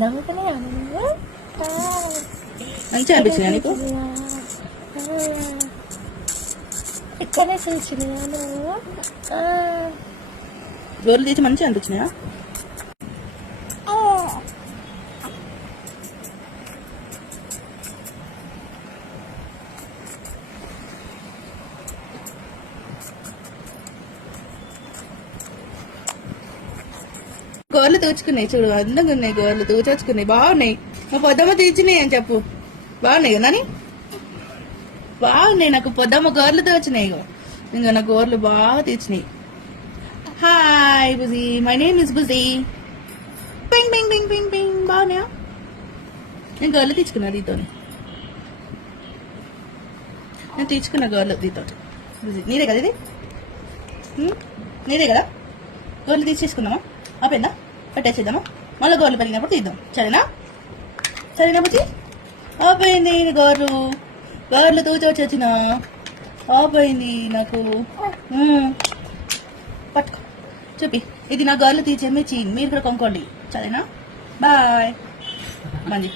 నవ్వుతూనే మంచిగా అనిపించింది నీకు? ఇక్కడే చూసినాను. గోర్లు తీసి మంచిగా అనిపించినాయా? గోర్లు తూచుకున్నాయి చూడు, అందంగా ఉన్నాయి గోర్లు, తూచొచ్చుకున్నాయి, బాగున్నాయి. మా పొద్దమ్మ తీర్చినాయి అని చెప్పు. బాగున్నాయి కదా? బాగున్నాయి, నాకు పొద్దమ్మ గోర్లు తోచినాయి. ఇంకా నా గోర్లు బాగా తీర్చినాయి. Hi Bujji, my name is Bujji. Ping ping ping ping ping. బాగున్నాయా? నేను గోర్లు తీర్చుకున్నా దీంతో. నేను తీర్చుకున్న గోర్లు దీంతో. బుజీ నీదే కదా ఇది? నీదే కదా? గోర్లు తీసేసుకుందామా? ఆపేందా? పెట్టేసేద్దామా? మళ్ళీ గోర్లు పెరిగినప్పుడు తీద్దాం. సరేనా? సరేనా బుజ్జి? ఆపోయింది గోర్లు, గోర్లు తూచొచ్చి వచ్చిన ఆపోయింది నాకు. పట్టుకో చూపి, ఇది నా గోర్లు తీసే మిర్చి, మీరు కూడా కొనుక్కోండి. సరేనా? బాయ్. మంది